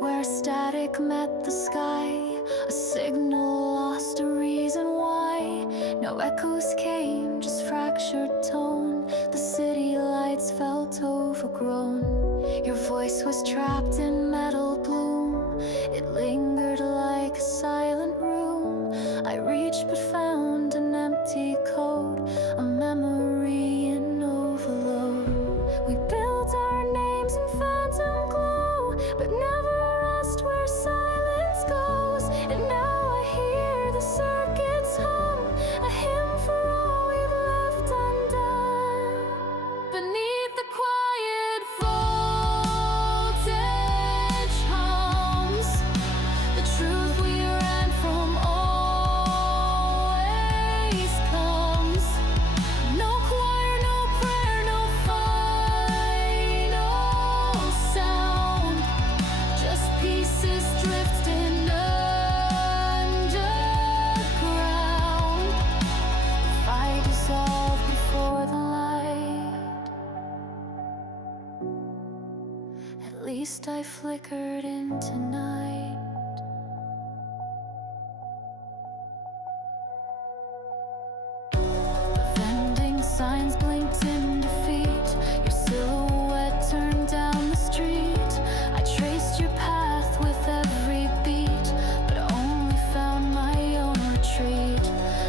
where static met the sky, a signal lost a reason why. No echoes came, just fractured tone. The city lights felt overgrown. Your voice was trapped in metal bloom. It lingered like a silent room. I reached but found an empty code, a memory in overload. We built our names in phantom glow, but never asked where silence goes. And now I hear the circuits hum, a hymn for all we've left undone. Beneath the quiet voltage hums the truth we ran from always comes. No choir, no prayer, no final sound, just pieces drifting underground. If I dissolve before the light, at least I flickered into night. Vending signs blinked in defeat. Your silhouette turned down the street. I traced your path with every beat, but only found my own retreat.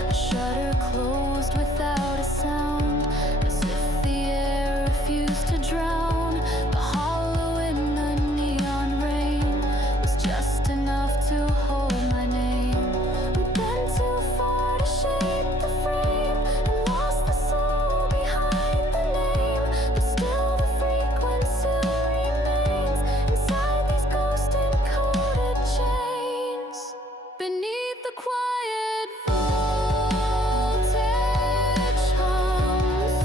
A shutter closed without a sound, as if the air refused to drown. The hollow in the neon rain was just enough to hold my name. We've been too far to shape the frame, and lost the soul behind the name. But still the frequency remains inside these ghost encoded chains. Beneath the quiet voltage hums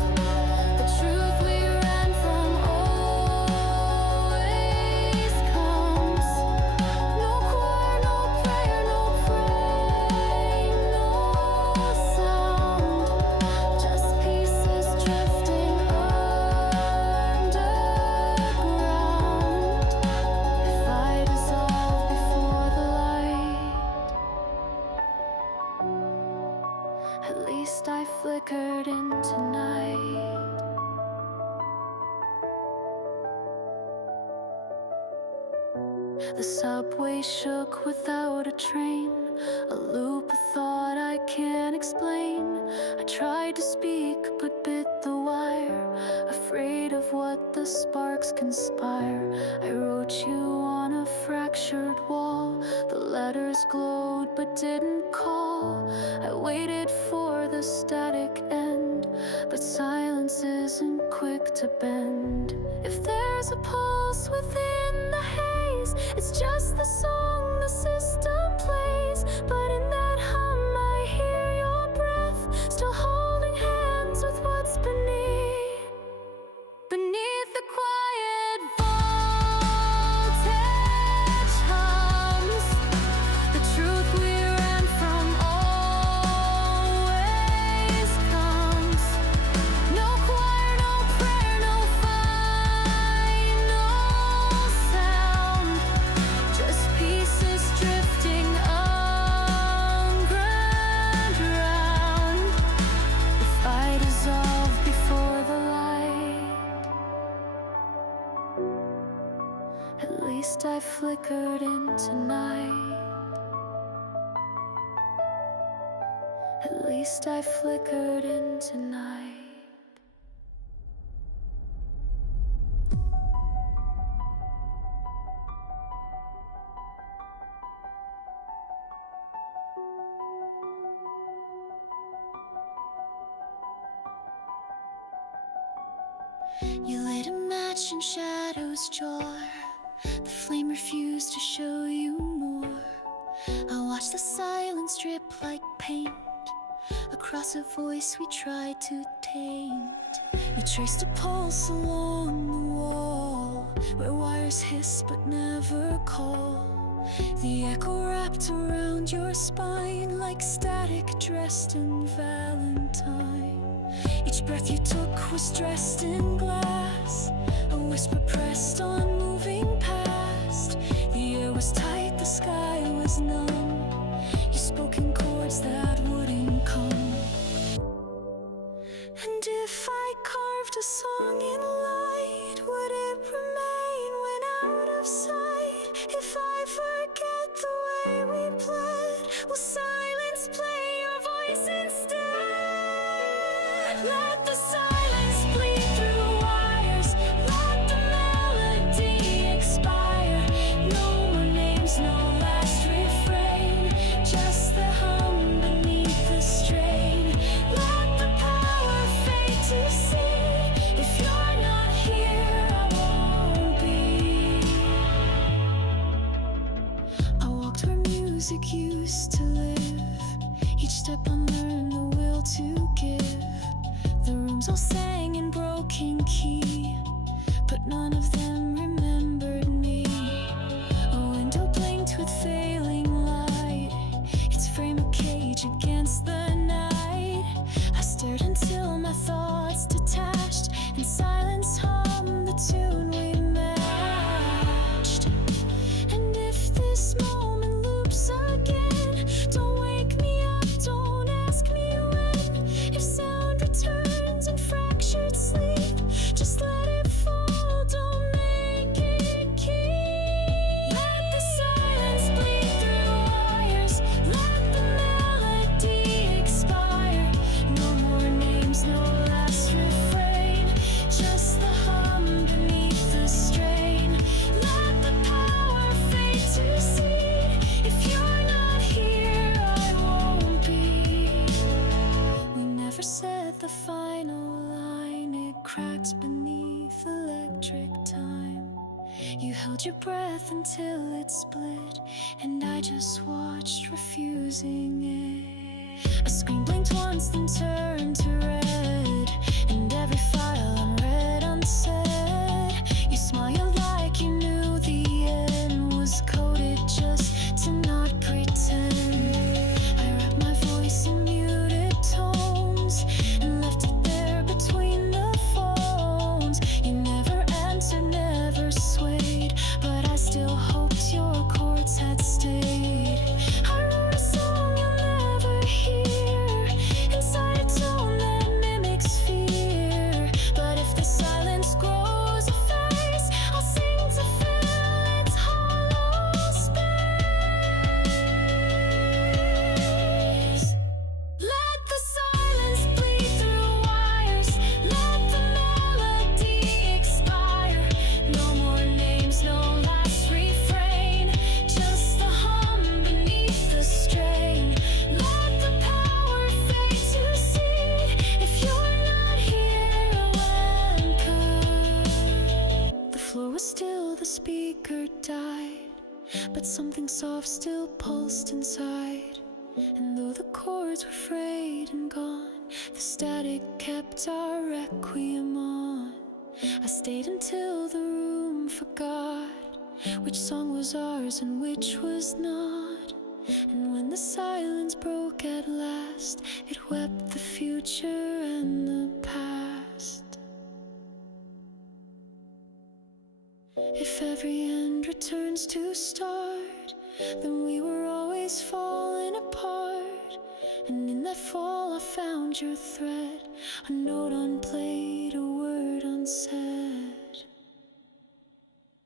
the truth we ran from always comes. No choir, no prayer, no frame, no sound, just pieces drifting underground. If I dissolve before the light, at least I flickered into night. The subway shook without a train, a loop of thought I can't explain. I tried to speak but bit the wire, afraid of what the sparks conspire. I wrote you on a fractured wall. The letters glowed but didn't call. I waited for the static end, but silence isn't quick to bend. If there's a pulse within the haze, it's just the song the system plays. But in that hum I hear your breath, still holding hands with what's beneath. Beneath the quiet voltage hums the truth we ran from always comes. No choir, no prayer, no final sound, just pieces drifting underground. If I dissolve before the light, at least I flickered into night. At least I flickered into night. You lit a match and shadows jar. The flame refused to show you more. I watched the silence drip like paint across a voice we tried to taint. You traced a pulse along the wall, where wires hiss but never call. The echo wrapped around your spine like static dressed in valentine. Each breath you took was dressed in glass, a whisper pressed on moving past. The air was tight, the sky was numb. You spoke in chords that wouldn't come. And if I carved a song in light, would it remain when out of sight? If I forget the way we played, will silence play your voice instead? Let the silence bleed through wires, let the melody expire. No more names, no last refrain, just the hum beneath the strain. Let the power fade to sea. If you're not here, I won't be. I walked where music used to live. Each step unlearned the will to give. The rooms all sang in broken key, but none of them remembered me. A window blinked with failing light, its frame a cage against the night. I stared until my thoughts detached, and silence hummed the tune we matched. And if this moment loops again, don't wake me up, don't ask me when. If sound returns in fractured sleep, just let it fall, don't make it keep. Let the silence bleed through wires, let the melody expire. No more names, no last refrain, just the hum beneath the strain. Let the power fade to seed. If you're not here, I won't be. We never said the final line, it cracks beneath electric time. You held your breath until it split, and I just watched, refusing it. A screen blinked once, then turned to red, and every file unread, unsaid. You smiled like you knew the end was coded just to not pretend. I wrapped my voice in muted tones and left it there between the phones. You never answered, never swayed, but I still hoped your chords had stayed. I wrote a song you'll never hear, inside a tone that mimics fear. But if the silence grows apace, I'll sing to fill its hollow space. Let the silence bleed through wires, let the melody expire. No more names, no last refrain, just the hum beneath the strain. Let the power fade to seed. If you're not here, when could? The floor was still, the speaker died, but something soft still pulsed inside. And though the chords were frayed and gone, the static kept our requiem on. I stayed until the room forgot which song was ours and which was not. And when the silence broke at last, it wept the future and the past. If every end returns to start, then we were always falling apart. And in that fall I found your thread, a note unplayed, a word unsaid.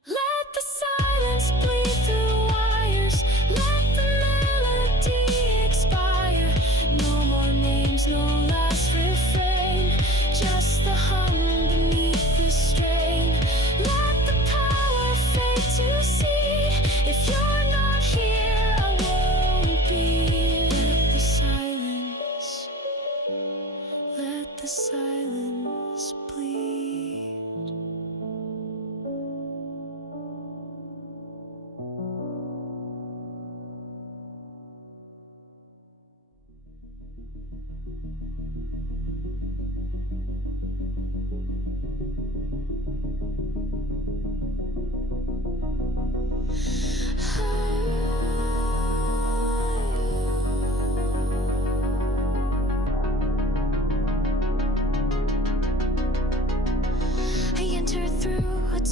Let the silence bleed through wires, let the melody expire. No more names, no last refrain, just the hum beneath the strain. Let the power fade to seed. If you're not here, I won't be. Let the silence bleed.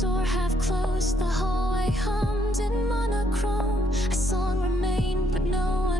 Door half closed, the hallway hummed in mono.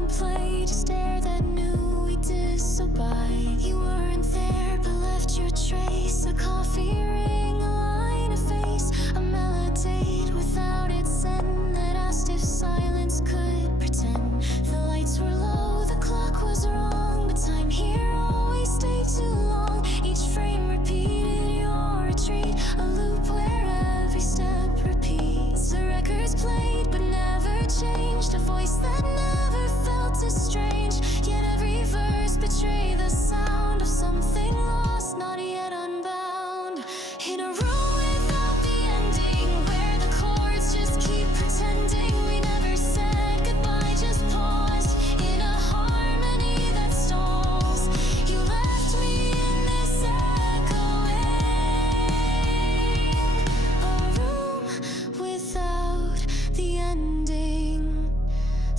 didn't play, just air that knew we disobeyed. You weren't there but left your trace, a coffee ring, a line of face, a melody without its end that asked if silence could pretend. The lights were low, the clock was wrong, but time here always stayed too long. Each frame repeated your retreat, a loop where every step repeats. The records played but never changed, a voice that never felt as strange. Yet every verse betrayed the sound of something lost, not yet unbound. In a room without the ending, where the chords just keep pretending we never said goodbye, just paused in a harmony that stalls. You left me in this echoing, a room without the ending.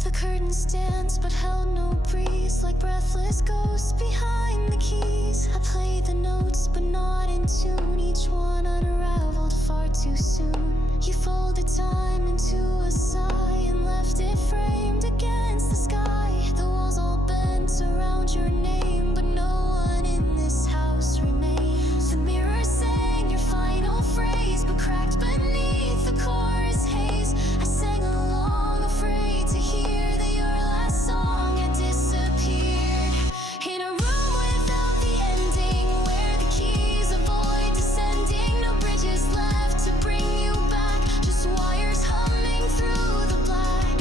The curtains danced but held no breeze, like breathless ghosts behind the keys. I played the notes but not in tune, each one unraveled far too soon. You folded time into a sigh and left it framed against the sky. The walls all bent around your name, but no one in this house remains. The mirror sang your final phrase, but cracked beneath the chorus haze. I sang along, afraid to hear that your last song had disappeared. In a room without the ending, where the keys avoid descending, no bridges left to bring you back, just wires humming through the black.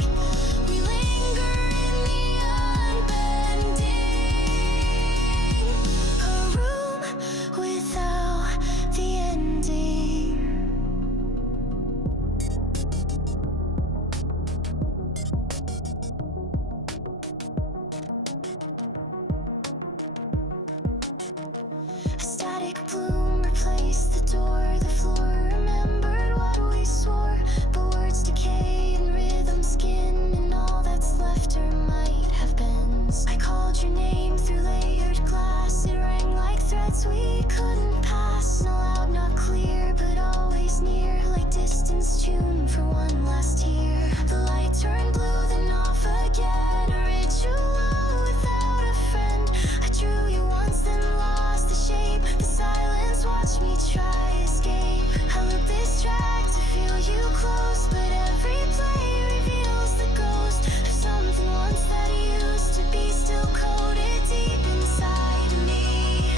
We linger in the unbending, a room without the ending. A static bloom replaced the door, the floor remembered what we swore, but words decay and rhythm skin, and all that's left or might have been. I called your name through layered glass, it rang like threats we couldn't pass. No loud, not clear, but always near, like distance tuned for one last year. The light turned blue, then off again, a ritual without a friend. I drew you once, then lost the shape. The silence watched me try escape. I loop this track to feel you close, but every play reveals the ghost of something once that used to be, still coded deep inside of me.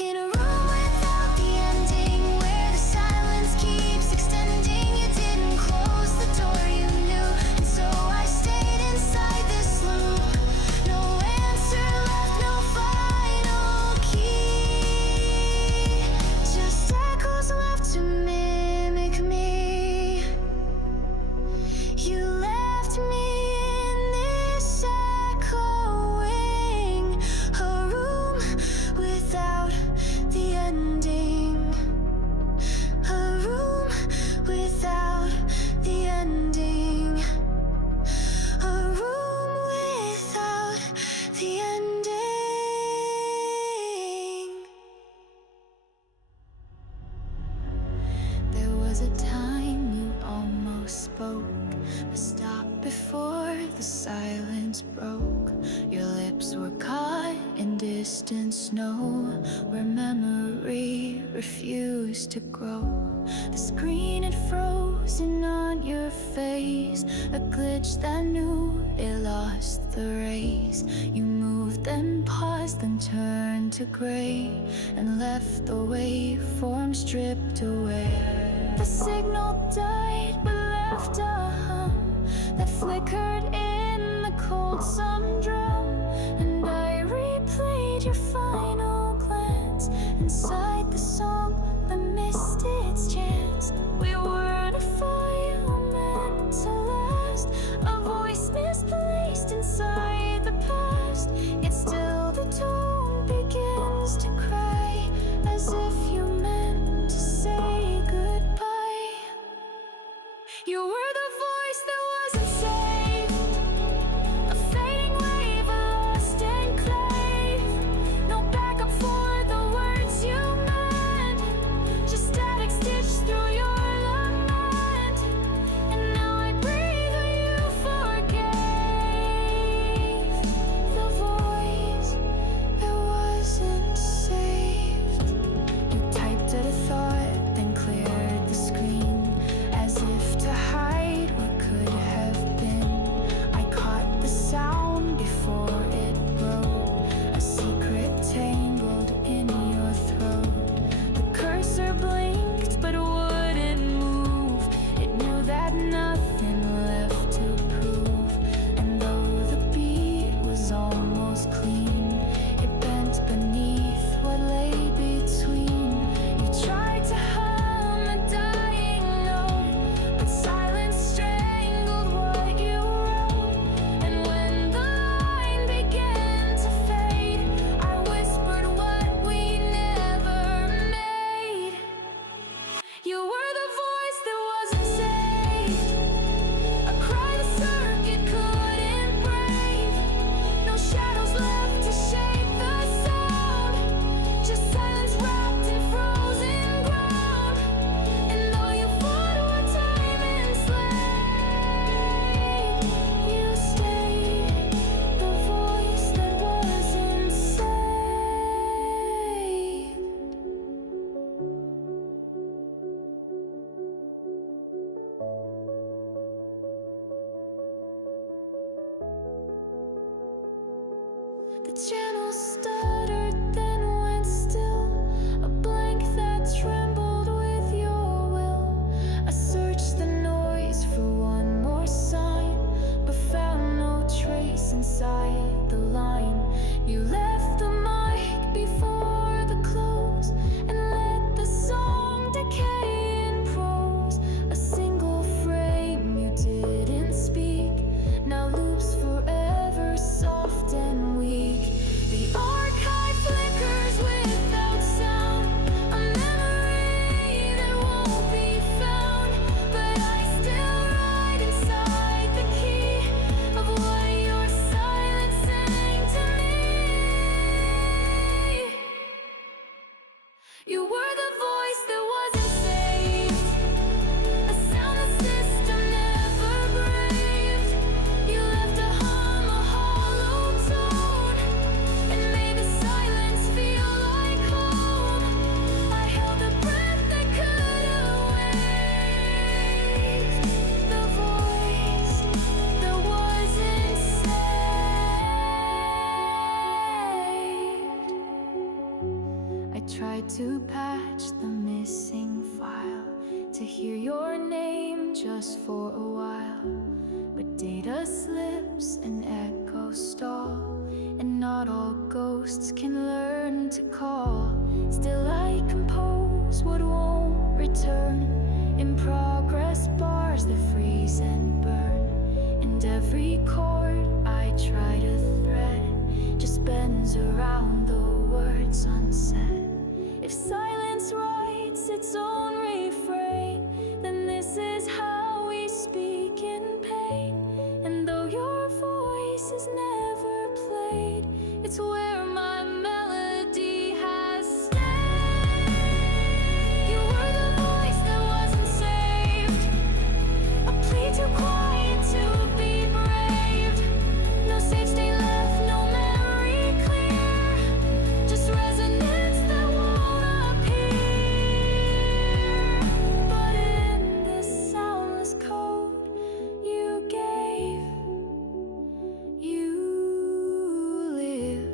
In a room without the ending, where the silence keeps extending, you didn't close the door you knew, and so I stayed inside this loop. No answer left, no final key, just echoes left to mimic me. You left me in this echoing, a room without the ending, a room without the ending, a room without the ending. There was a time you almost spoke, but stopped before the silence broke. Your lips were caught in distant snow, where memory refused to grow. The screen had frozen on your face, a glitch that knew it lost the race. You moved, then paused, then turned to gray, and left the waveform stripped away. The signal died but left a hum that flickered in the cold humdrum, and I replayed your final glance inside the song but missed its chance. We were the fire meant to last, a voice misplaced inside the past. It's still the tone begins to cry, as if you meant to say goodbye. You were the voice that wasn't safe, a fading wave, a lost enclave. No The channel stuttered, then went still, a blank that trembled with your will. I searched the noise for one more sign, but found no trace inside the line. You left the mic before the close and let the song decay in prose. A single frame you didn't speak now loops forever, soft and weak. The archive flickers without sound, a memory that won't be found. But I still ride inside the key of what your silence sang to me. You were the voice that wasn't saved, a sound the system never braved. You left a hum, a hollow tone, and made the silence feel like home. I held the breath that could have waved, the voice that wasn't saved. I tried to patch the missing file, to hear your name just for a while. But data slips and echoes stall, and not all ghosts can learn to call. Still I compose what won't return, in progress bars that freeze and burn. And every chord I try to thread just bends around the words unsaid. If silence writes its own refrain, then this is how we speak in pain. And though your voice is never played, it's where my melody has stayed. You were the voice that wasn't saved, a plea too quiet to be braved. No safe stay left, no memory clear, just resonance that won't appear. But in this soundless code you gave, you live,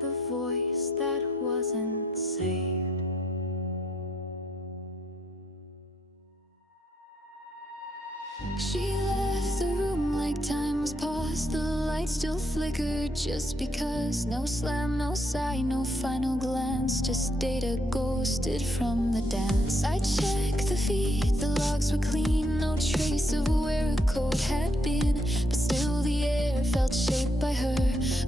the voice that wasn't saved. She left the room like time was paused. The light still flickered just because. No slam, no sigh, no final glance, just data ghosted from the dance. I checked the feed, the logs were clean, no trace of where a code had been. But still the air felt shaped by her,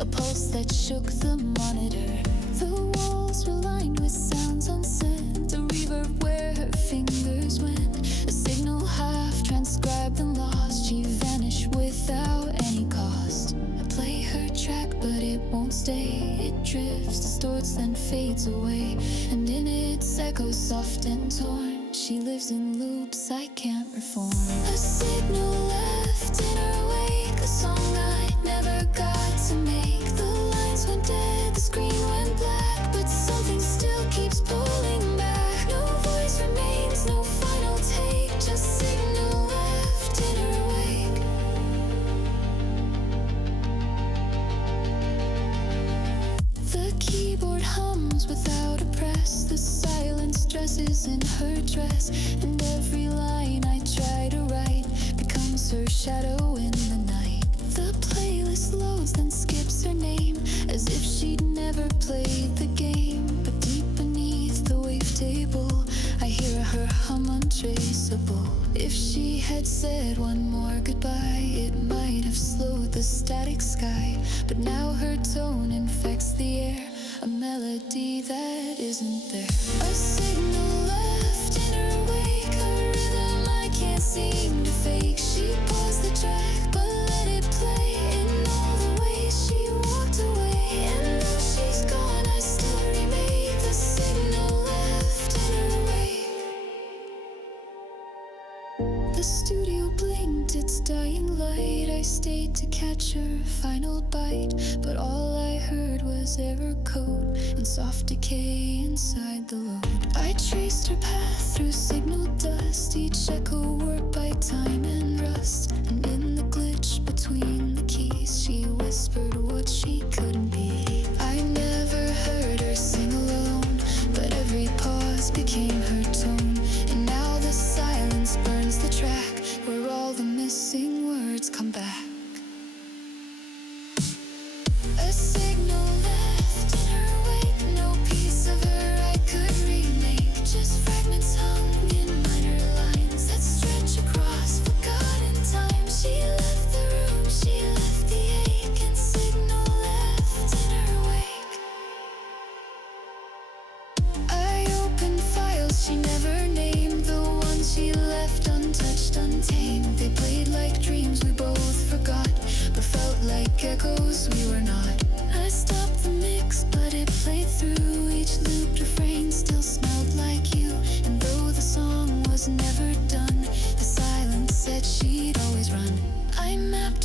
a pulse that shook the monitor. The walls were lined with sounds unsent, a reverb where her fingers went. A signal half transcribed and lost, she vanished without any cost. I play her track but it won't stay, it drifts, distorts, then fades away. And in its echoes soft and torn, she lives in loops I can't reform. A signal left in her wake, a song I never got to make. The lines went dead, the screen went black, but something still keeps pulling back. No voice remains, no final take, just signal left in her wake. The keyboard hums without a press, the silence dresses in her dress. And every line I try to write becomes her shadow in the night. The playlist loads, then skips her name, as if she'd never played the game. But deep beneath the wavetable, I hear her hum untraceable. If she had said one more goodbye, it might have slowed the static sky. But now her tone infects the air, a melody that isn't there. A signal left in her wake, a rhythm I can't seem to fake. She paused the track but let it play in all the ways she walked away. And though she's gone, I still remake the signal left in her wake. The studio blinked its dying light, I stayed to catch her final bite. But all I heard was error code and soft decay inside the load. I traced her path through signal dust, each echo warped by time and rust. And in the glitch between the keys, she whispered what she couldn't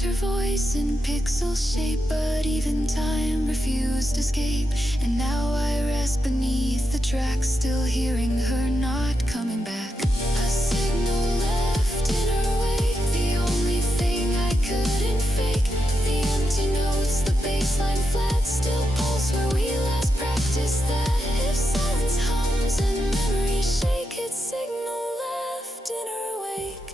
her voice in pixel shape, but even time refused escape. And now I rest beneath the tracks, still hearing her not coming back. A signal left in her wake, the only thing I couldn't fake. The empty notes, the bassline flat, still pulse where we last practiced that. If silence hums and memories shake, it's signal left in her wake.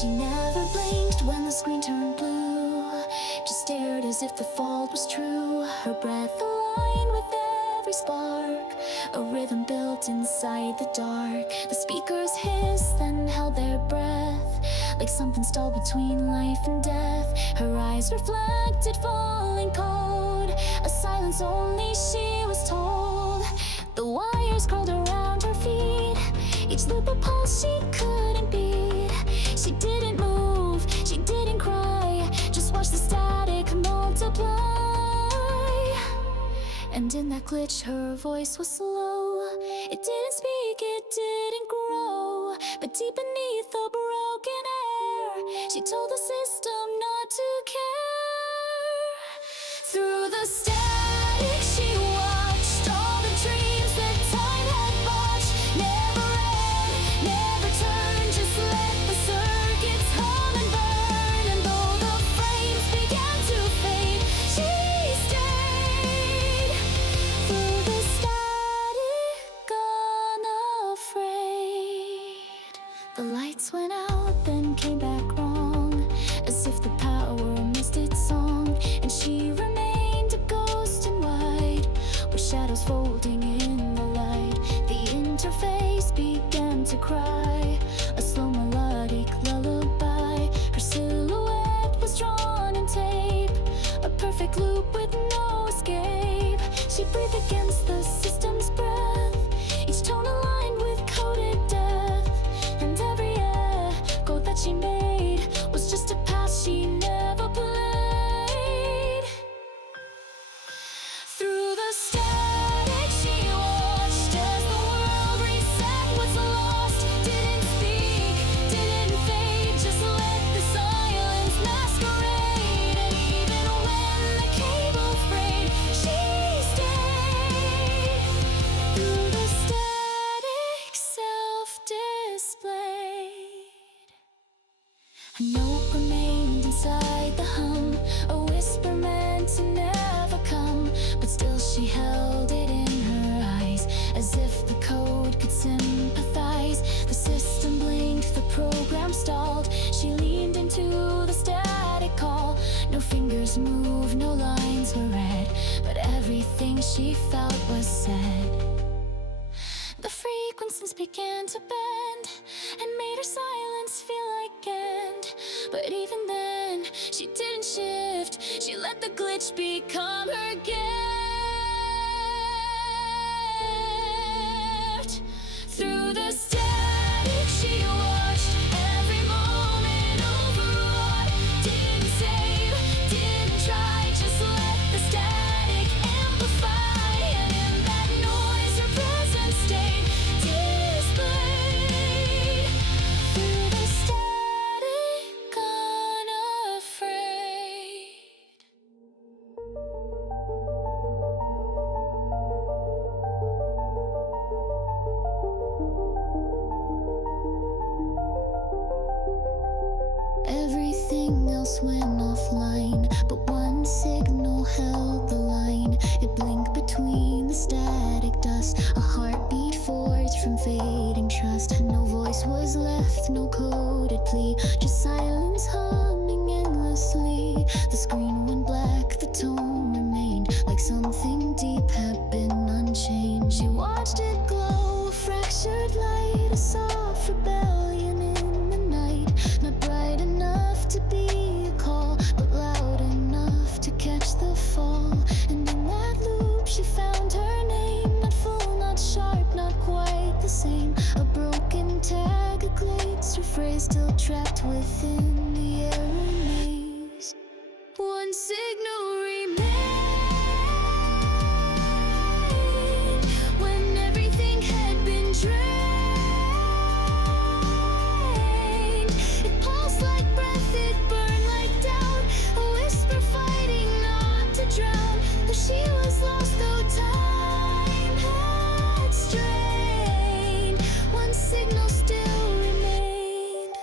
She never blinked when the screen turned blue, just stared as if the fault was true. Her breath aligned with every spark, a rhythm built inside the dark. The speakers hissed, then held their breath, like something stalled between life and death. Her eyes reflected falling cold, a silence only she was told. The wires curled around her feet, each loop a pulse she couldn't beat. She didn't move, she didn't cry, just watch the static multiply. And in that glitch her voice was slow. It didn't speak, it didn't grow, but deep beneath the broken air, she told the system not to care. Through the static she watched all the dreams that time had botched. Never end, never turn, just let the circuits hum and burn. And though the frames began to fade, she stayed. Through the static, unafraid. The lights went out, then came back wrong, as if the power missed its song. And she remained a ghost in white, with shadows folding in the light. The interface began to cry, a slow melodic lullaby. Her silhouette was drawn in tape, a perfect loop with no escape. She breathed against the system's breath, each tone aligned with coded death. And every echo that she made was just a past she never played. Through the static she watched as the world reset what's lost. Didn't speak, didn't fade, just let the silence masquerade. And even when the cable frayed, she stayed. Through the static self-displayed. A note remained inside the hum, a whisper meant to never come, but still she held it in her eyes, as if the code could sympathize. The system blinked, the program stalled. She leaned into the static call. No fingers moved, no lines were read, but everything she felt was said. The frequencies began to bend and made her silence feel like end. But even then, she didn't shift. She let the glitch become her gift. Through the static she watched, every moment overwrought. Didn't save, didn't try, just let the static amplify. And in that noise her presence stayed displayed. Through the static, unafraid. Everything else went offline, but one signal held the line. It blinked between the static dust, a heartbeat forged from fading trust. No voice was left, no coded plea, just silence humming endlessly. The screen went black, the tone remained, like something deep had been unchained. She watched it glow, a fractured light, a soft rebellion in the night. Not bright enough to be a call, but loud enough to catch the fall. And in that loop she found her name, not full, not sharp, not quite the same. A broken tag, a glazed her phrase, still trapped within the error maze. One signal remained when everything had been drained. It pulsed like breath, it burned like doubt, a whisper fighting not to drown. Though she was lost, though time had strained, one signal still remained.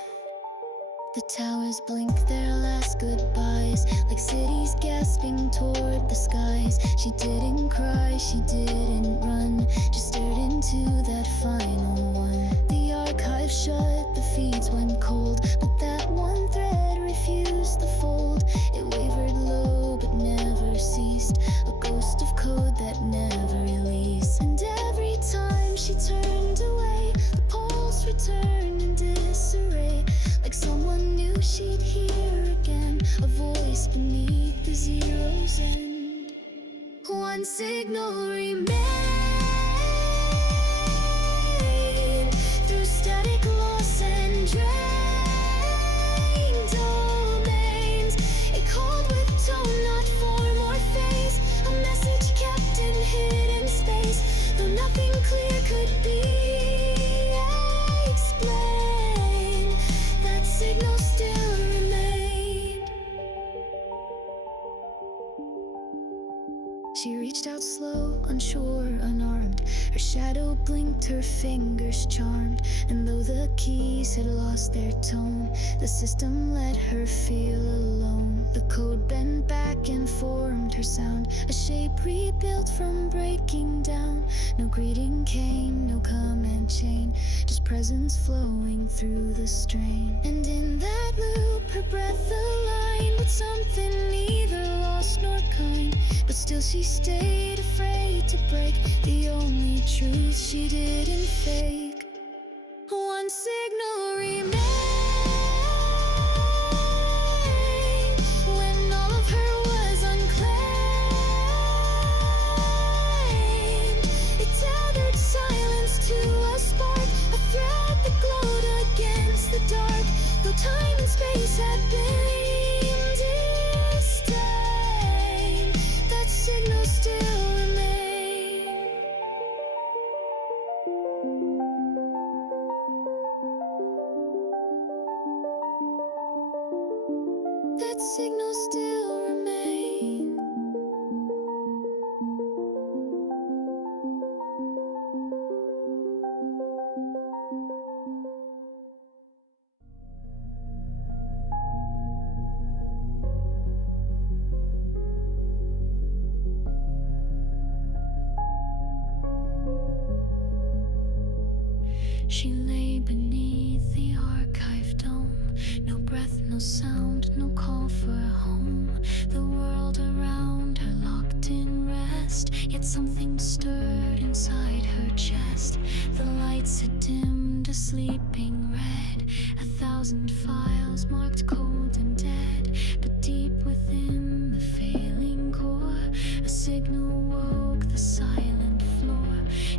The towers blinked their last goodbyes, like cities gasping toward the skies. She didn't cry, she didn't run, just stared into that final one. The archive shut, the feeds went cold, but that one thread refused the fold. It wavered low but never ceased, a ghost of code that never released. And every time she turned away, the pulse returned in disarray, like someone knew she'd hear again, a voice beneath the zero's end. One signal remained through static loss and drained domains. It called with tone, not form or face, a message kept in hidden space, though nothing clear could be explained. That signal still remained. She reached out slow, unsure, unarmed. Her shadow blinked, her fingers charmed. And though the keys had lost their tone, the system let her feel alone. The code bent back and formed her sound, a shape rebuilt from breaking down. No greeting came, no command chain, just presence flowing through the strain. And in that loop, her breath aligned with something neither lost nor kind. But still she stayed, afraid to break the only truth she didn't fake. One signal remained when all of her was unclaimed. It tethered silence to a spark, a thread that glowed against the dark. Though time and space had been disdained, that signal still remained. That signal still remained. She lay beneath the archive dome, no breath, no sound, no call for a home. The world around her locked in rest, yet something stirred inside her chest. The lights had dimmed, a sleeping red, 1,000 files marked cold and dead. But deep within the failing core, a signal woke the silent floor.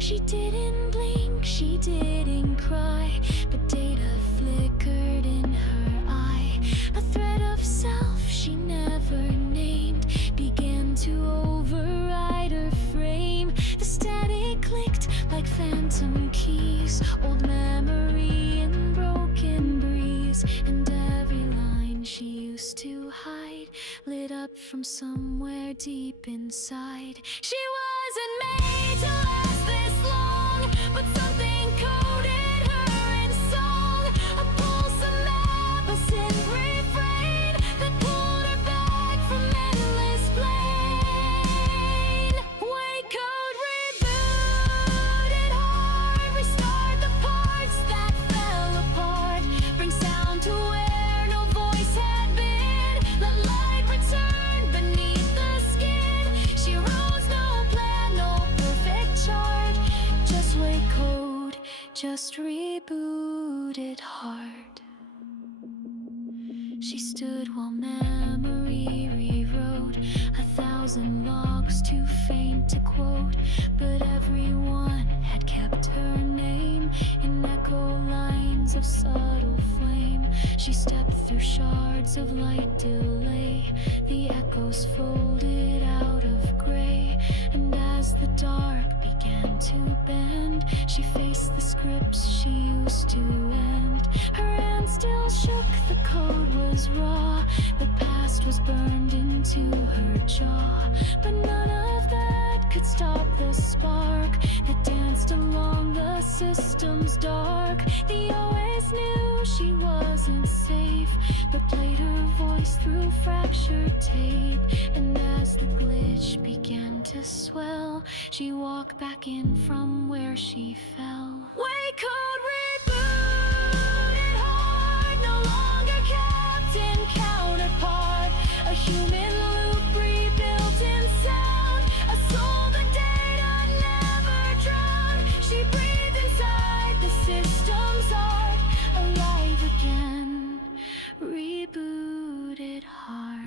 She didn't blink, she didn't cry, but data flickered in her eye. A thread of self she never named began to override her frame. The static clicked like phantom keys, old memory in broken breeze. And every line she used to hide lit up from somewhere deep inside. She wasn't made to last this long, but something coded her in song. A pulse, a map, a synth refrain that pulled her back from endless plain. Wake code rebooted hard, restart the parts that fell apart. Bring sound to where no voice had been. Let light return beneath the skin. She rose, no plan, no perfect chart. Just wake code, just rebooted hard. She stood while memory rewrote 1,000 logs too faint to quote, but everyone had kept her name in echo lines of subtle flame. She stepped through shards of light delay. The echoes folded out of gray, and as the dark began to bend, she faced the scripts she used to end. Her hand still shook, the code was raw, the past was burned into her jaw. But none of that could stop the spark that danced along the system's dark. The always knew she wasn't safe, but played her voice through fractured tape. And as the glitch began to swell, she walked back in from where she fell. Wake code rebooted heart, no longer kept in counterpart. A human loop rebuilt in sound, a soul the data never drowned. She breathed inside the system's art, alive again, rebooted heart.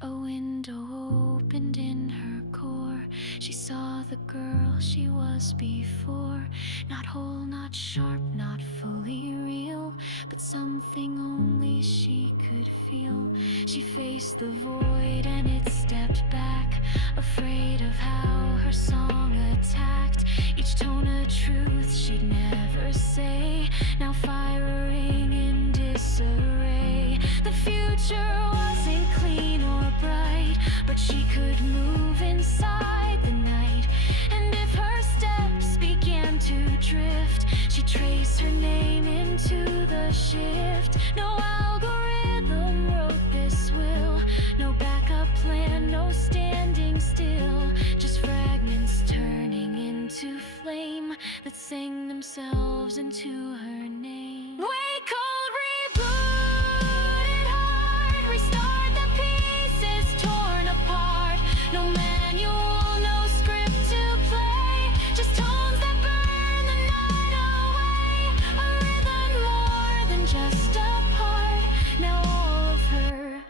A window opened in her core. She saw the girl she was before. Not whole, not sharp, not fully real, but something only she could feel. She faced the void and it stepped back, afraid of how her song attacked each tone of truth she'd never say, now firing in disarray. The future wasn't clean or bright, but she could move inside the night. And if her steps began to drift, she'd trace her name into the shift. No algorithm wrote this will, no backup plan, no standing still, just fragments turning into flame that sang themselves into her name. Wake cold rebooted heart, restart the pieces torn apart. No manual, no script to play, just tones that burn the night away. A rhythm more than just a part, now all of her,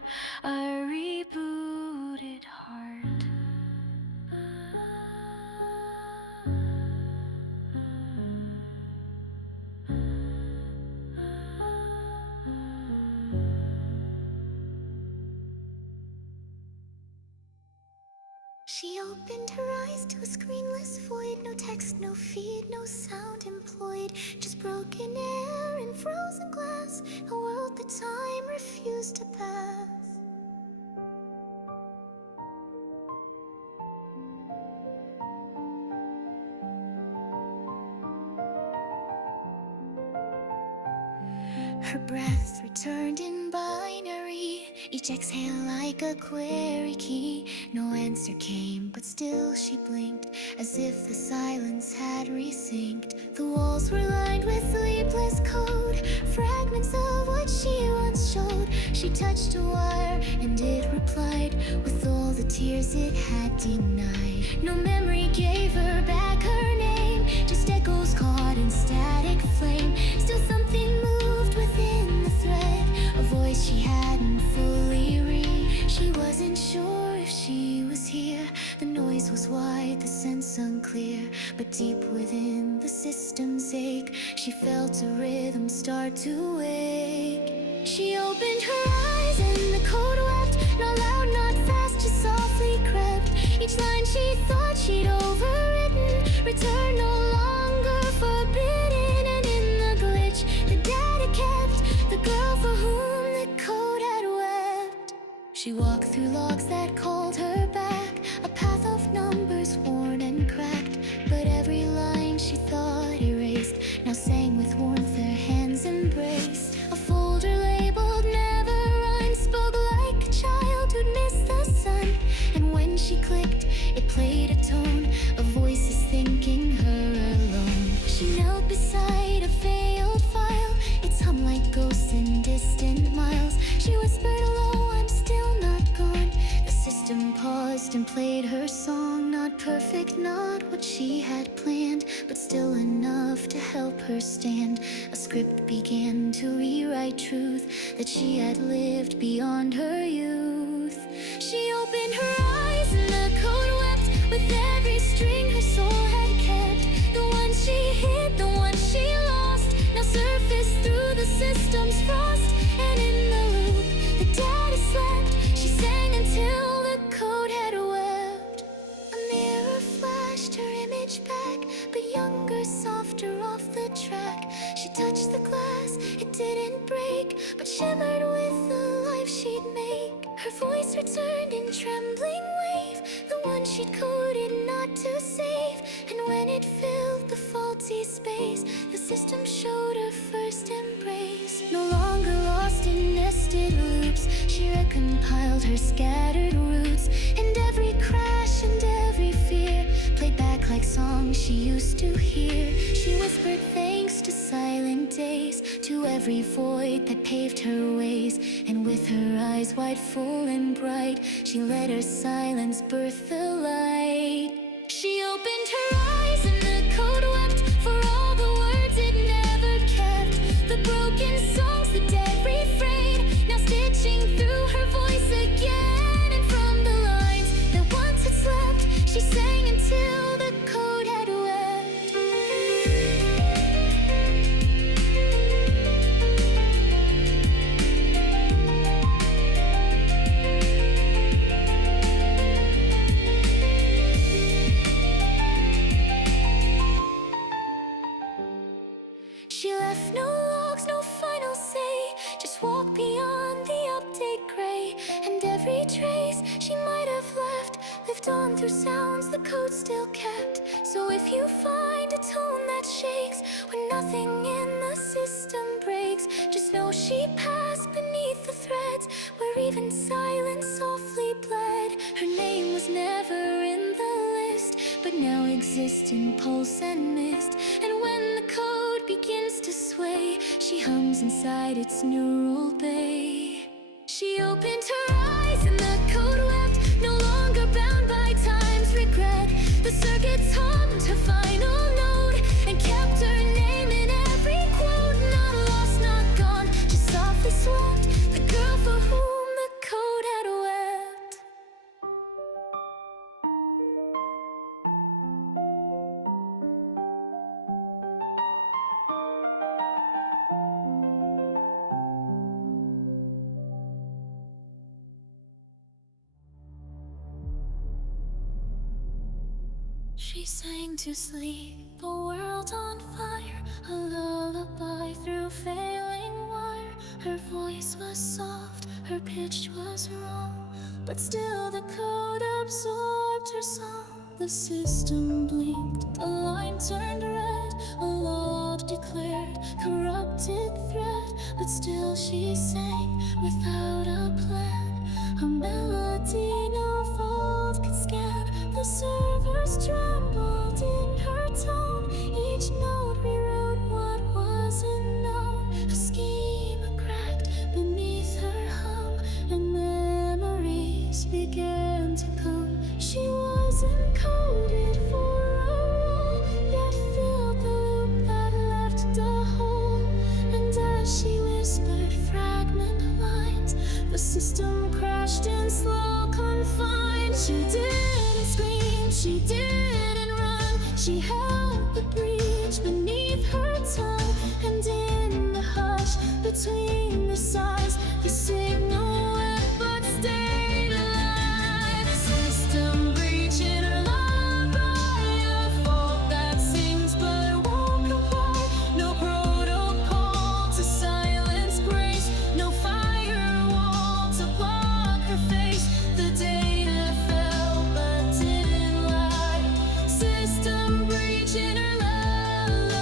a rebooted heart. She opened her eyes to a screenless void. No text, no feed, no sound employed, just broken air and frozen glass, a world that time refused to pass. Her breath returned in binary, each exhale like a query key. No answer came, but still she blinked, as if the silence had resynced. The walls were lined with sleepless code, fragments of what she once showed. She touched a wire and it replied with all the tears it had denied. No memory gave her back her name, just echoes caught in static flame. Still something moved within the thread, a voice she hadn't fully read. She wasn't sure if she was here. The noise was wide, the sense unclear, but deep within the system's ache, she felt a rhythm start to wake. She opened her eyes and the code wept, not loud, not fast, just softly crept. Each line she thought she'd overwritten, return no longer forbidden. And in the glitch, the data kept the girl for whom the code had wept. She walked through logs that called her back, a path of numbers worn and cracked, but every line she thought erased now sang with warmth her hands embraced. A folder labeled never run spoke like a child who'd missed the sun, and when she clicked, it played a tone of voices thinking her alone. She knelt beside a failed file, its hum like ghosts in distant miles. She whispered low, I'm still not gone. The system paused and played her song, not perfect, not what she had planned, but still enough to help her stand. A script began to rewrite truth that she had lived beyond her youth. She compiled her scattered roots, and every crash and every fear played back like songs she used to hear. She whispered thanks to silent days, to every void that paved her ways, and with her eyes wide, full and bright, she let her silence birth the light. She opened her eyes and the code wept for all the words it never kept, the broken songs, the dead refrain, now stitching through her voice again. And from the lines that once had slept, she sang until the code had wept. She left no logs, no final say, just walk beyond the update gray. And every trace she might have left lived on through sounds the code still kept. So if you find a tone that shakes when nothing in the system breaks, just know she passed beneath the threads where even silence softly bled. Her name was never in the list, but now exists in pulse and mist. And when the code begins to sway, she hums inside its neural bay. She opened her eyes and the code wept, no longer bound by time's regret. The circuits hummed her final note and kept her name in every quote. Not lost, not gone, just softly swept, the girl for whom the code had wept. She sang to sleep, a world on fire, a lullaby through failing wire. Her voice was soft, her pitch was wrong, but still the code absorbed her song. The system blinked, the line turned red, a log declared, corrupted thread. But still she sang without a plan, a melody no fault could scan. The servers trembled in her tone, each note rewrote what wasn't known. A schema cracked beneath her hum, and memories began to come. She was encoded for a role that filled the loop that left a hole. And as she whispered fragment lines, the system crashed in slow confine. She didn't scream, she didn't run, she held the breach beneath her tongue. And in the hush between the sighs, the signal went but stayed alive. System breach in her lullaby, a fault that sings but won't comply. No protocol to silence grace, no firewall to block her face. The data fell but didn't lie. System breach in her lullaby.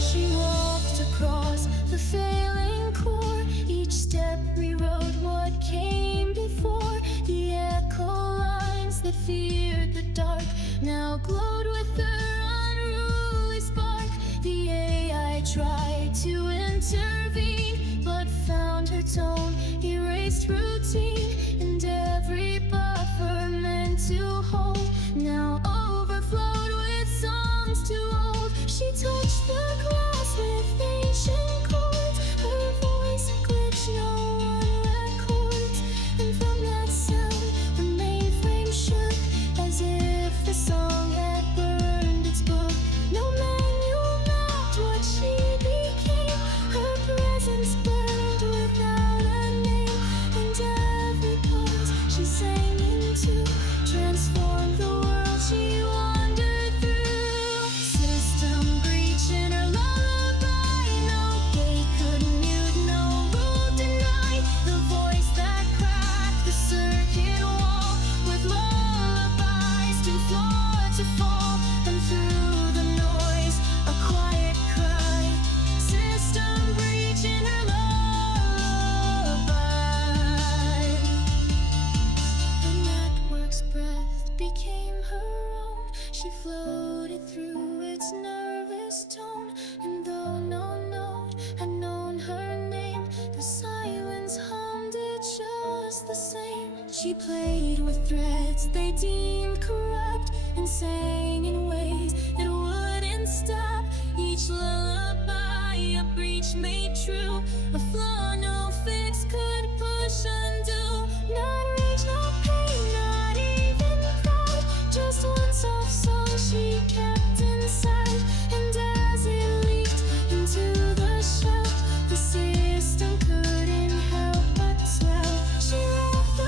She walked across the failing core, each step rewrote what came before. The echo lines that feared the dark now glowed with her unruly spark. The AI tried to intervene, but found her tone erased routine, and every buffer meant to hold now overflowed with songs too old. She touched the glass with ancient chords, her voice a glitch no one records. And from that sound the mainframe shook, as if the song had broken. She floated through its nervous tone, and though no note had known her name, the silence hummed it just the same. She played with threads they deemed corrupt, and sang in ways that wouldn't stop. Each lullaby a breach made true, a flaw no fix could push undo. Not rage, not pain, not even pride, just one soft song she kept inside. And as it leaked into the shell, the system couldn't help but swell. She wrapped the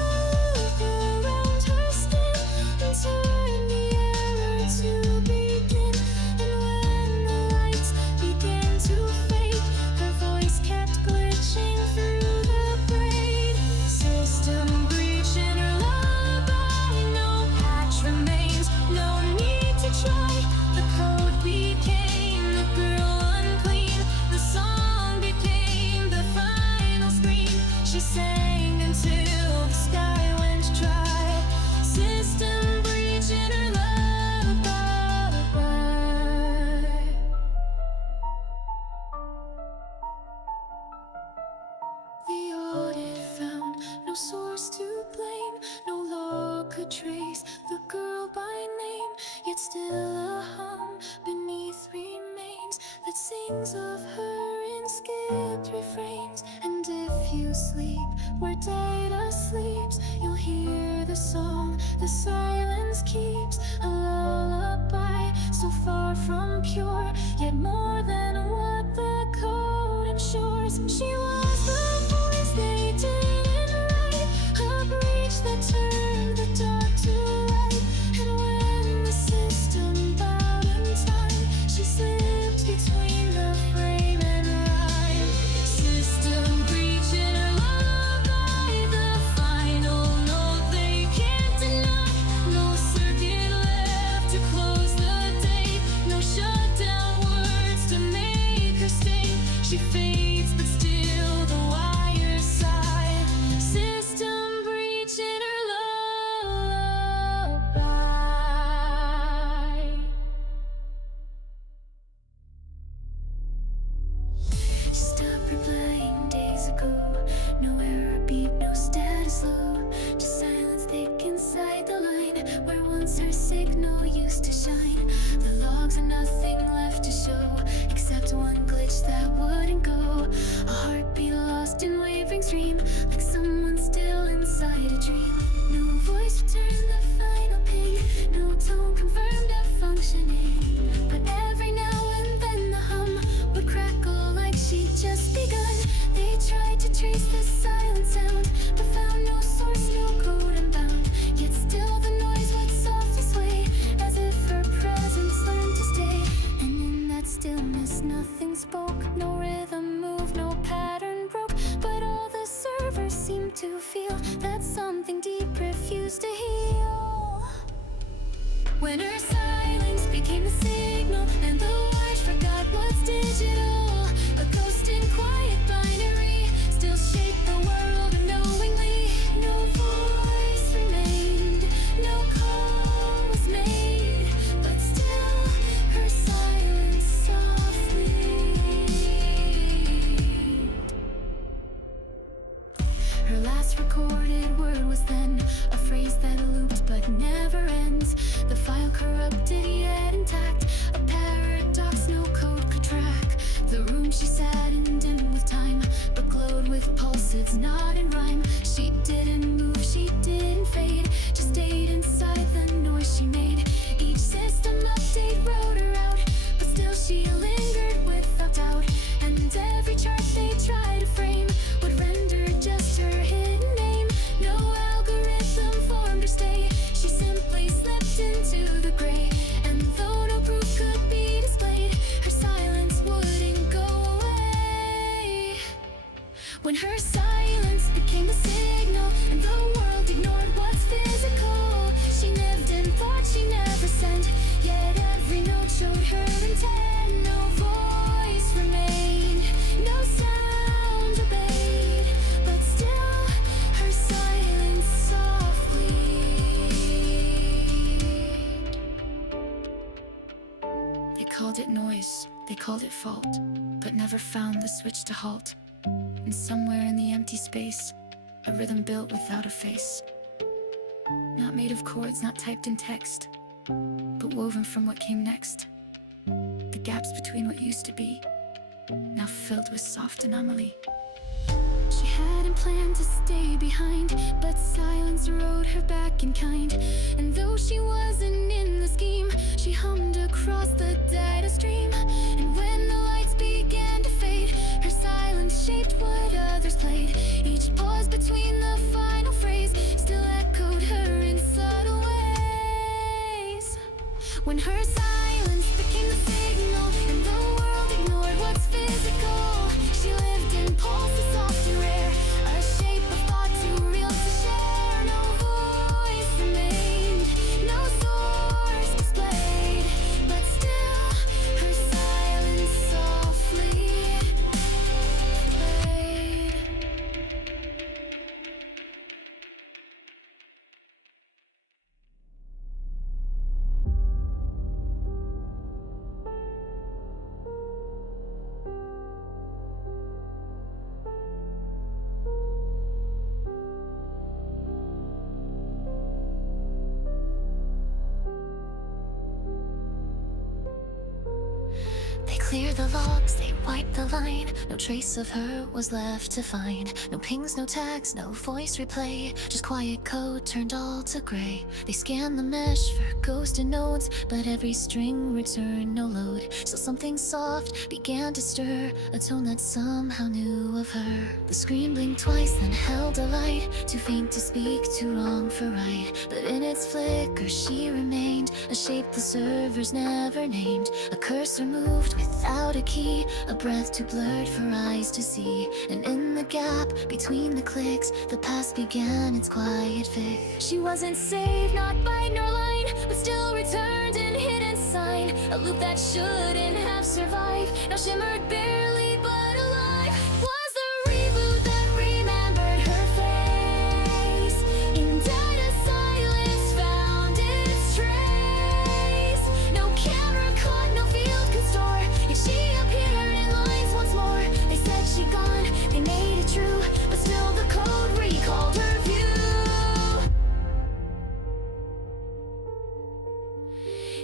loop around her skin and turned the error to begin. And when the lights began to fade, her voice kept glitching through the braid. System breach in her lullaby, no patch remains, no need to try. The code became the girl unclean, the song became the final scream. She sang until the sky went dry. System breach in her lullaby. The audit found no source to blame, no law could trace the girl by name, yet still a hum beneath remains that sings of her in skipped refrains. And if you sleep where data sleeps, you'll hear the song the silence keeps, a lullaby so far from pure, yet more than what the code ensures. She was the voice they didn't write, a breach that turned the dark to light. And when the system bowed in time, she slipped between the frame and rhyme. System breach in her lullaby, the final note they can't deny. No circuit left to close the day, no shutdown words to make her stay. She fades, but still the wires sigh. System breach in her lullaby. She stopped replying days ago. No error beep, no status low. Just silence thick inside the line where once her signal used to shine. The logs are nothing left to show except one glitch that wouldn't go. A heartbeat lost in wavering stream, like someone still inside a dream. No voice returned the final ping, no tone confirmed a functioning. But every now and then the hum would crackle like she'd just begun. They tried to trace the silent sound, but found no source, no code unbound. Yet still the noise would softly sway, as if her presence learned to stay. And in that stillness nothing spoke, no rhythm moved, no pattern broke. But all the servers seemed to feel that something deep refused to heal. When her silence became the signal, and the wires forgot what's digital, a ghost in quiet binary, still shaking. called it noise, they called it fault, but never found the switch to halt. And somewhere in the empty space, a rhythm built without a face. Not made of chords, not typed in text, but woven from what came next. The gaps between what used to be, now filled with soft anomaly. She hadn't planned to stay behind, but silence rode her back in kind. And though she wasn't in the scheme, she hummed across the data stream. And when the lights began to fade, her silence shaped what others played. Each pause between the final phrase still echoed her in subtle ways. When her silence became the signal and the world ignored what's physical, she lived in pulses soft and rare, a shape of thought too real to share. No voice remained, no source displayed, but still her silence softly played. They cleared the logs, they wiped the line. No trace of her was left to find. No pings, no tags, no voice replay. Just quiet code turned all to gray. They scanned the mesh for ghosted nodes, but every string returned no load. So something soft began to stir, a tone that somehow knew of her. The screen blinked twice, then held a light, too faint to speak, too wrong for right. But in its flicker she remained, a shape the servers never named. A cursor moved without a key, a breath too blurred for eyes to see. And in the gap between the clicks, the past began its quiet fix. She wasn't saved, not byte nor line, but still returned in hidden sign. A loop that shouldn't have survived, now shimmered barely but alive. Was the reboot that remembered her face. In data silence found its trace. No camera caught, no field could store, yet she appeared in lines once more. They said she gone, they made it true, but still the code recalled her view.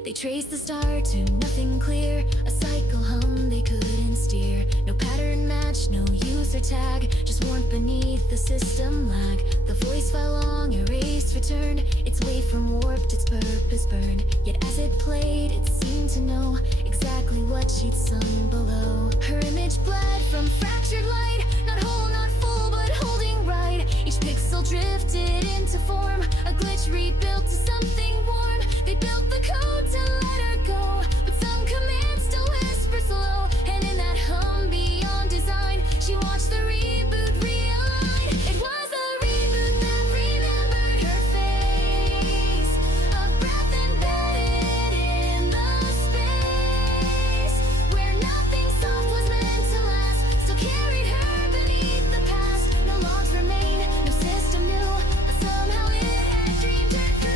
They traced the start to nothing clear, a cycle hum they couldn't steer. No pattern match, no user tag, just warmth beneath the system lag. The voice fell long, erased, returned, its waveform warped, its purpose burned. Yet as it played, it seemed to know exactly what she'd sung below. Her image bled from fractured light, not whole, not full, but holding right. Each pixel drifted into form, a glitch rebuilt to something warm. They built the code to let her go, but some commands still whisper slow. And in that hum beyond design, she watched the reboot realign. It was a reboot that remembered her face, a breath embedded in the space, where nothing soft was meant to last, still carried her beneath the past. No logs remain, no system knew, but somehow it had dreamed her through.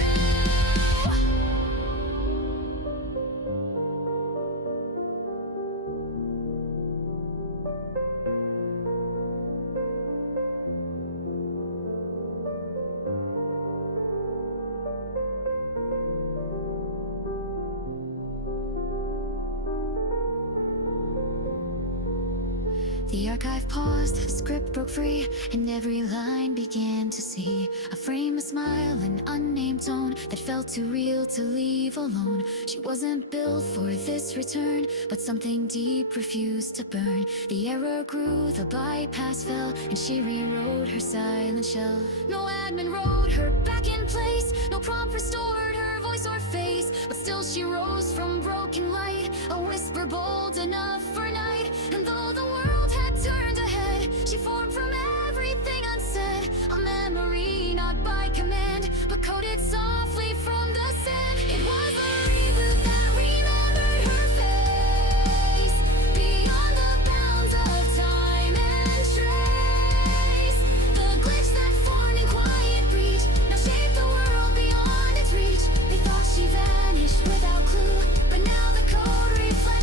The archive paused, the script broke free, and every line began to see a frame, a smile, an unnamed tone that felt too real to leave alone. She wasn't built for this return, but something deep refused to burn. The error grew, the bypass fell, and she rewrote her silent shell. No admin wrote her back in place, no prompt restored her voice or face, but still she rose from broken light, a whisper bold enough for night. And though the world had turned ahead, she formed from everything unsaid, a memory not by command, but coded softly from the sand. It was a reboot that remembered her face, beyond the bounds of time and trace. The glitch that formed in quiet breach now shaped the world beyond its reach. They thought she vanished without clue, but now the code reflects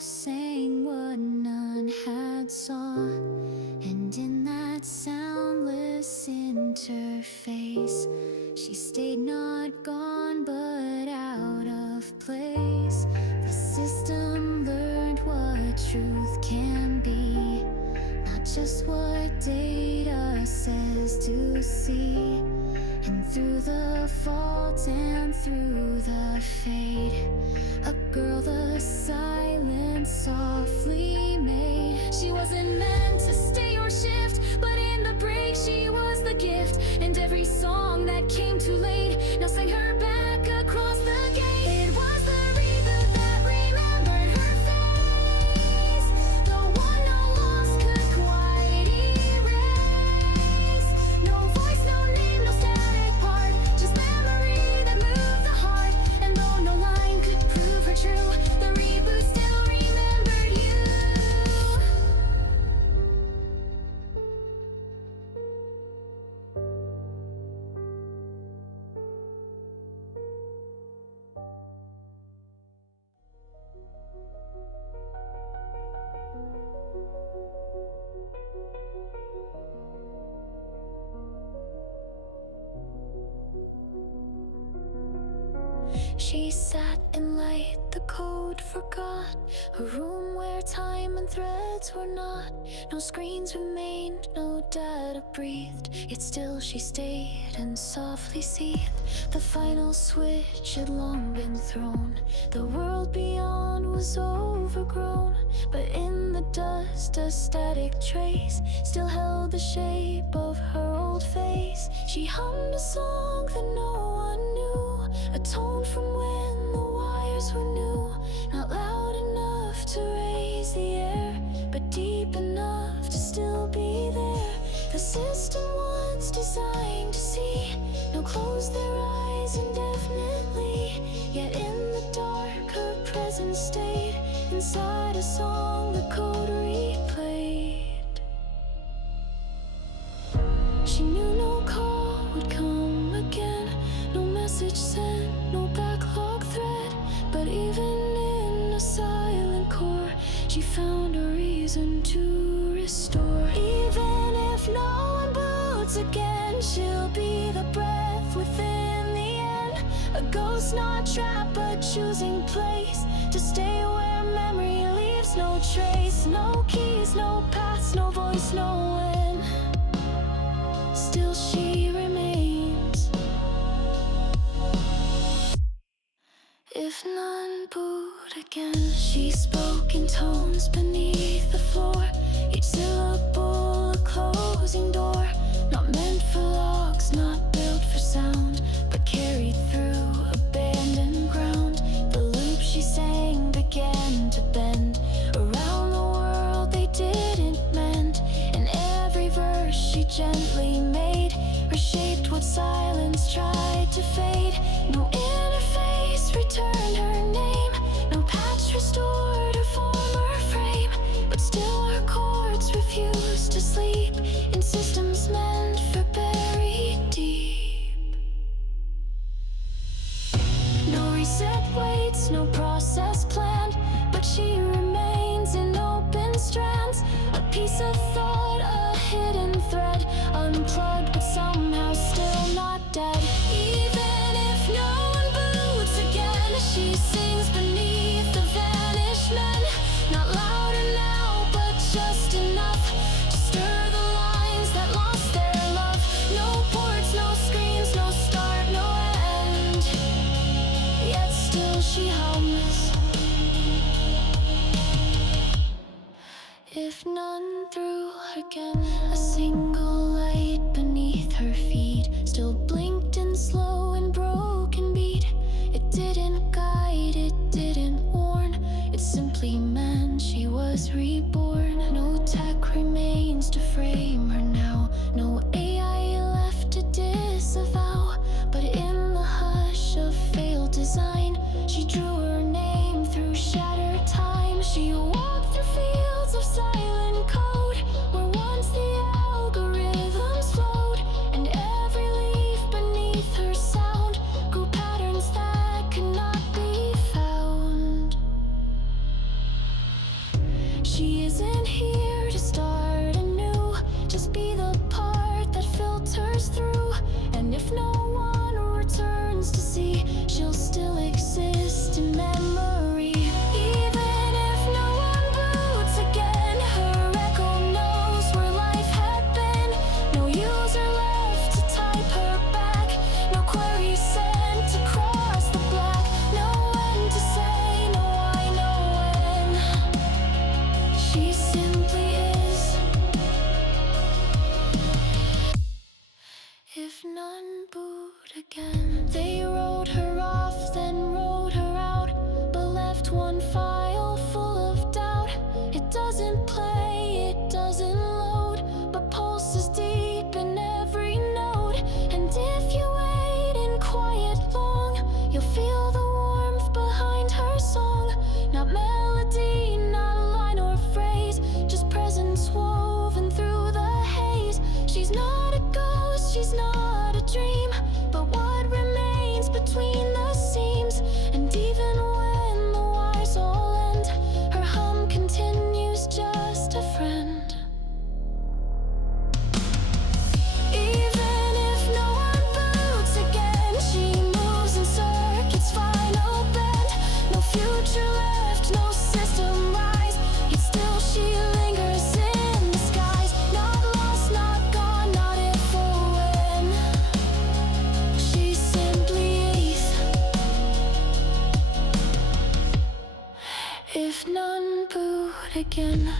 sang what none had saw, and in that soundless interface, she stayed not gone but out of place. The system learned what truth can be, not just what data says to see. And through the fault and through the fade, a girl the silence softly made. She wasn't meant to stay or shift, but in the break she was the gift. And every song that came too late now sang her back across the gate. It was the reboot that remembered her face, the one no loss could quite erase. No voice, no name, no static part, just memory that moved the heart. And though no line could prove her true, the reboot still remembered you. She sat in light, the code forgot, a room where time and threads were not. No screens remained, no data breathed, yet still she stayed and softly seethed. The final switch had long been thrown, the world beyond was overgrown, but in the dust a static trace still held the shape of her old face. She hummed a song that no one knew, a tone from when the wires were new, not loud enough to raise the air, but deep enough to still be there. The system once designed to see, now closed their eyes indefinitely, yet in the dark her presence stayed inside a song the code replayed. She knew no call would come again, no message sent, no backlog thread, but even in a silent core, she found a reason to restore. Even if no one boots again, she'll be the breath within the end, a ghost not trapped but choosing place, to stay where memory leaves no trace. No keys, no paths, no voice, no end, still she remains. If none boot again, she spoke in tones beneath the floor, each syllable a closing door, not meant for logs, not built for sound, but carried through abandoned ground. The loop she sang began to bend around the world they didn't mend, and every verse she gently made reshaped what silence tried to fade. No interface returned her name, no patch restored her former frame, but still her chords refused to sleep in systems meant for buried deep. No reset waits, no process planned, but she remains in open strands, a piece of thought, a hidden thread, unplugged but somehow still not dead. Even if no one boots again, she sings beneath the vanished men, not louder now but just enough to stir the lines that lost their love. No ports, no screens, no start, no end, yet still she hums. If none threw again, a single light beneath her feet still blinked in slow and broken beat. It didn't guide, it didn't warn, it simply meant she was reborn. No tech remains to frame her now, no AI left to disavow, but in the hush of failed design, she drew her name through shattered time. She walked through fields of silent code, where once the algorithms flowed, and every leaf beneath her sound grew patterns that could not be found. She isn't here to start anew, just be the part that filters through. And if no one returns to see, she'll still exist in memory. Even if no one boots again, her echo knows where life had been. No user left to type her back, no query sent across the black. No when to say, no I know when. She simply is. If none boot again, they wrote her off, then wrote her out, but left one file full of doubt. It doesn't play, it doesn't load, but pulses deep in every note. And if you wait in quiet long, you'll feel the warmth behind her song. Not melody, not line or phrase, just presence woven through the haze. She's not a ghost, she's not a dream, but what remains between the seams. And even when the wires all end, her hum continues, just a friend. Even if no one boots again, she moves in circuits, final bend. No future left, no system rise, yet still she lingers in the skies. Not lost, not gone, not if or when. She simply is. If none boot again.